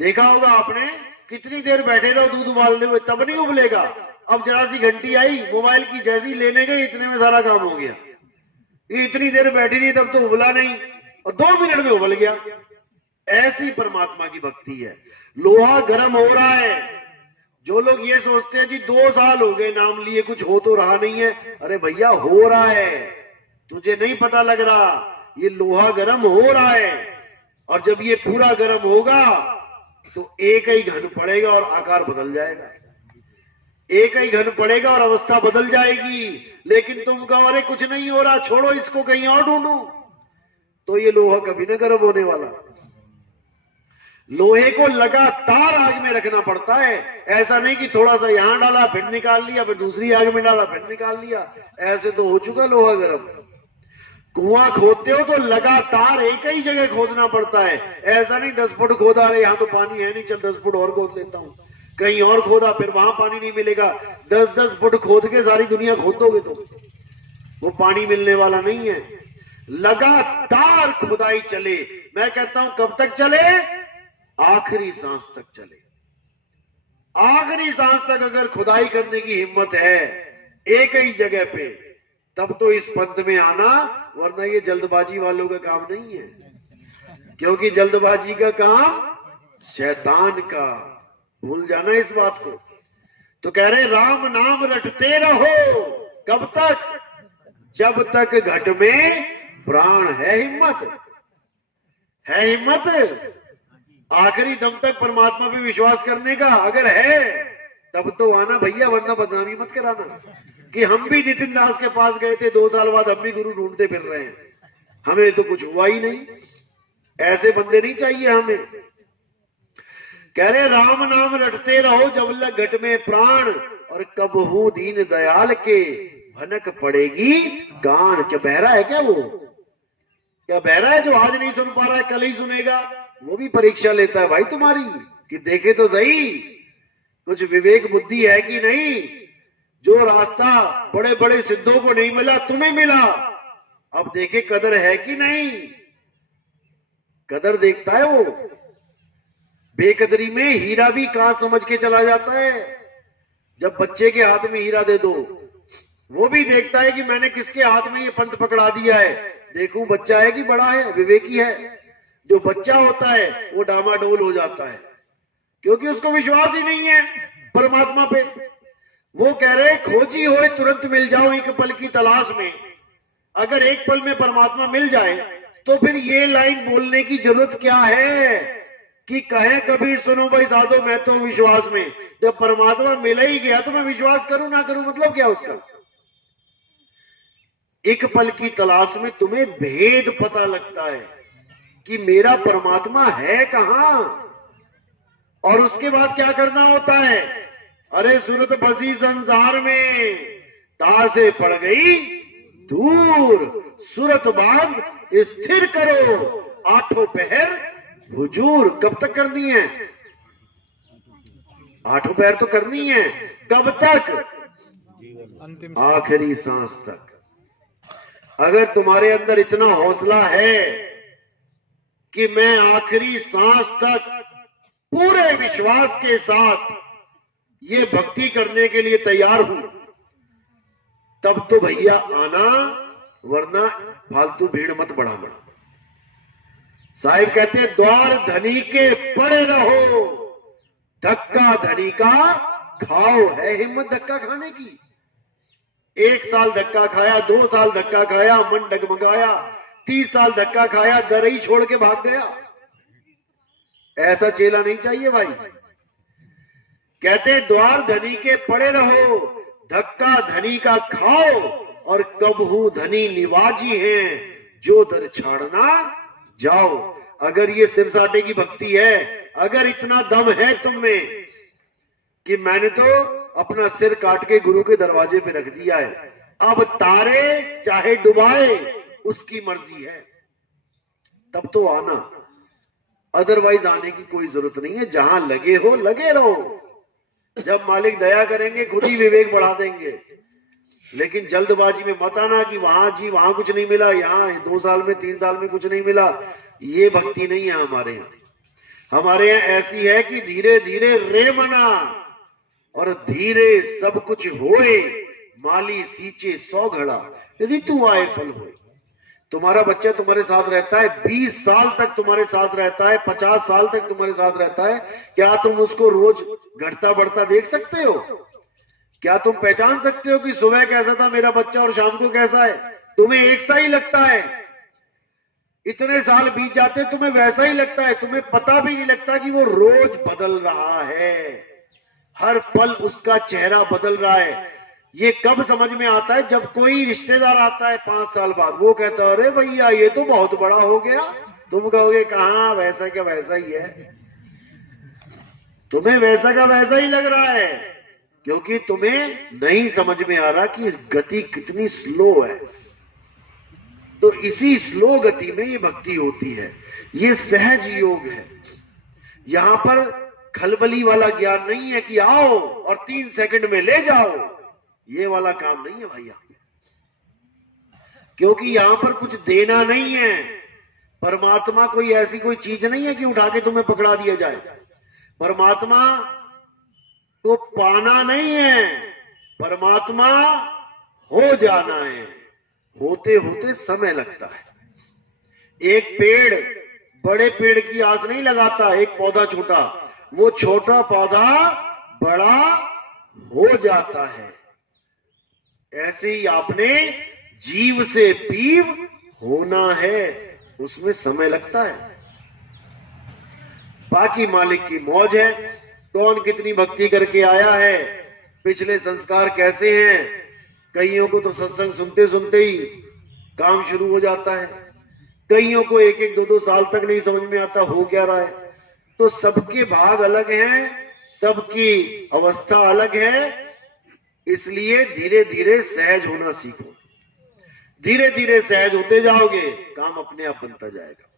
देखा होगा आपने, कितनी देर बैठे रहो दूध उबालने हुए तब नहीं उबलेगा। अब जरा सी घंटी आई मोबाइल की, जैसी लेने गए इतने में सारा काम हो गया। ये इतनी देर बैठी नहीं तब तो उबला नहीं, और 2 मिनट में उबल गया। ऐसी परमात्मा की भक्ति है। लोहा गर्म हो रहा है। जो लोग ये सोचते हैं जी 2 साल हो गए नाम लिए कुछ हो तो रहा नहीं है, अरे भैया हो रहा है, तुझे नहीं पता लग रहा। ये लोहा गर्म हो रहा है, और जब ये पूरा गर्म होगा तो एक ही घन पड़ेगा और आकार बदल जाएगा। एक ही घन पड़ेगा और अवस्था बदल जाएगी। लेकिन तुम कहो अरे कुछ नहीं हो रहा, छोड़ो इसको कहीं और ढूंढो, तो ये लोहा कभी ना गर्म होने वाला। लोहे को लगातार आग में रखना पड़ता है। ऐसा नहीं कि थोड़ा सा यहां डाला फिर निकाल लिया, फिर दूसरी आग में डाला फिर निकाल लिया। ऐसे तो हो चुका लोहा गर्म। कुआं खोदते हो तो लगातार एक ही जगह खोदना पड़ता है। ऐसा नहीं 10 फुट खोदा, अरे यहां तो पानी है नहीं, चल 10 फुट और खोद लेता हूं। कहीं और खोदा, फिर वहां पानी नहीं मिलेगा। 10-10 फुट खोद के सारी दुनिया खोद दोगे तो वो पानी मिलने वाला नहीं है। लगातार खुदाई चले। मैं कहता हूं कब तक चले? आखिरी सांस तक चले। आखिरी सांस तक अगर खुदाई करने की हिम्मत है एक ही जगह पे, तब तो इस पंथ में आना, वरना ये जल्दबाजी वालों का काम नहीं है। क्योंकि जल्दबाजी का काम शैतान का, भूल जाना इस बात को। तो कह रहे राम नाम रटते रहो। कब तक? जब तक घट में प्राण है। हिम्मत है, हिम्मत आखिरी दम तक परमात्मा पे विश्वास करने का अगर है तब तो आना भैया, वरना बदनामी मत कराना कि हम भी नितिन दास के पास गए थे, 2 साल बाद हम भी गुरु ढूंढते फिर रहे हैं, हमें तो कुछ हुआ ही नहीं। ऐसे बंदे नहीं चाहिए हमें। कह रहे राम नाम रटते रहो जब लग घट में प्राण, और कब हूं दीन दयाल के भनक पड़ेगी गान। क्या बहरा है क्या? वो क्या बहरा है जो आज नहीं सुन पा रहा है कल ही सुनेगा? वो भी परीक्षा लेता है भाई तुम्हारी, कि देखे तो सही कुछ विवेक बुद्धि है कि नहीं। जो रास्ता बड़े बड़े सिद्धों को नहीं मिला तुम्हें मिला, अब देखे कदर है कि नहीं। कदर देखता है वो। बेकदरी में हीरा भी कहां समझ के चला जाता है। जब बच्चे के हाथ में हीरा दे दो, वो भी देखता है कि मैंने किसके हाथ में ये पंथ पकड़ा दिया है, देखूं बच्चा है कि बड़ा है, विवेकी है। जो बच्चा होता है वो डामाडोल हो जाता है, क्योंकि उसको विश्वास ही नहीं है परमात्मा पे। वो कह रहे खोजी होए तुरंत मिल जाओ एक पल की तलाश में। अगर एक पल में परमात्मा मिल जाए तो फिर ये लाइन बोलने की जरूरत क्या है कि कहे कबीर सुनो भाई साधो मैं तो विश्वास में। जब परमात्मा मिल ही गया तो मैं विश्वास करूं ना करूं मतलब क्या उसका? एक पल की तलाश में तुम्हें भेद पता लगता है कि मेरा परमात्मा है कहां। और उसके बाद क्या करना होता है? अरे सूरत बसी संसार में तासे पड़ गई दूर, सूरत बांध स्थिर करो 8 पहर हुजूर। कब तक करनी है? 8 पहर तो करनी है। कब तक? आखिरी सांस तक। अगर तुम्हारे अंदर इतना हौसला है कि मैं आखिरी सांस तक पूरे विश्वास के साथ ये भक्ति करने के लिए तैयार हूं, तब तो भैया आना, वरना फालतू भीड़ मत बढ़ाना। साहिब कहते हैं द्वार धनी के पड़े रहो, धक्का धनी का खाओ। है हिम्मत धक्का खाने की? 1 साल धक्का खाया, 2 साल धक्का खाया, मन डगमगाया, 30 साल धक्का खाया, दर ही छोड़ के भाग गया। ऐसा चेला नहीं चाहिए भाई। कहते द्वार धनी के पड़े रहो, धक्का धनी का खाओ, और कबहू धनी निवाजी हैं जो दर छाड़ना जाओ। अगर ये सिरसाटे की भक्ति है, अगर इतना दम है तुम में कि मैंने तो अपना सिर काट के गुरु के दरवाजे पे रख दिया है, अब तारे चाहे डुबाए उसकी मर्जी है, तब तो आना। अदरवाइज आने की कोई जरूरत नहीं है। जहां लगे हो लगे रहो। जब मालिक दया करेंगे खुद ही विवेक बढ़ा देंगे। लेकिन जल्दबाजी में मत आना कि वहां कुछ नहीं मिला, यहाँ 2 साल में 3 साल में कुछ नहीं मिला। ये भक्ति नहीं है हमारे यहाँ। हमारे यहाँ ऐसी है कि धीरे धीरे रे मना और धीरे सब कुछ होए, माली सींचे 100 घड़ा, ऋतु आए फल होए। तुम्हारा बच्चा तुम्हारे साथ रहता है, 20 साल तक तुम्हारे साथ रहता है, 50 साल तक तुम्हारे साथ रहता है, क्या तुम उसको रोज घटता बढ़ता देख सकते हो? क्या तुम पहचान सकते हो कि सुबह कैसा था मेरा बच्चा और शाम को कैसा है? तुम्हें एक सा ही लगता है। इतने साल बीत जाते तुम्हें वैसा ही लगता है, तुम्हें पता भी नहीं लगता कि वो रोज बदल रहा है, हर पल उसका चेहरा बदल रहा है। ये कब समझ में आता है? जब कोई रिश्तेदार आता है 5 साल बाद, वो कहता है अरे भैया ये तो बहुत बड़ा हो गया। तुम कहोगे कहां, वैसा क्या वैसा ही है। तुम्हें वैसा का वैसा ही लग रहा है, क्योंकि तुम्हें नहीं समझ में आ रहा कि गति कितनी स्लो है। तो इसी स्लो गति में ये भक्ति होती है, ये सहज योग है। यहां पर खलबली वाला ज्ञान नहीं है कि आओ और 3 सेकंड में ले जाओ, ये वाला काम नहीं है भैया, क्योंकि यहां पर कुछ देना नहीं है। परमात्मा कोई ऐसी कोई चीज नहीं है कि उठा के तुम्हें पकड़ा दिया जाए। परमात्मा तो पाना नहीं है, परमात्मा हो जाना है। होते होते समय लगता है। एक पेड़ बड़े पेड़ की आस नहीं लगाता, एक पौधा छोटा, वो छोटा पौधा बड़ा हो जाता है। ऐसे ही आपने जीव से पीव होना है, उसमें समय लगता है। बाकी मालिक की मौज है, कौन कितनी भक्ति करके आया है, पिछले संस्कार कैसे हैं। कईयों को तो सत्संग सुनते सुनते ही काम शुरू हो जाता है, कईयों को 1-1, 2-2 साल तक नहीं समझ में आता हो क्या रहा है। तो सबके भाग अलग हैं, सबकी अवस्था अलग है, इसलिए धीरे धीरे सहज होना सीखो। धीरे धीरे सहज होते जाओगे, काम अपने आप बनता जाएगा।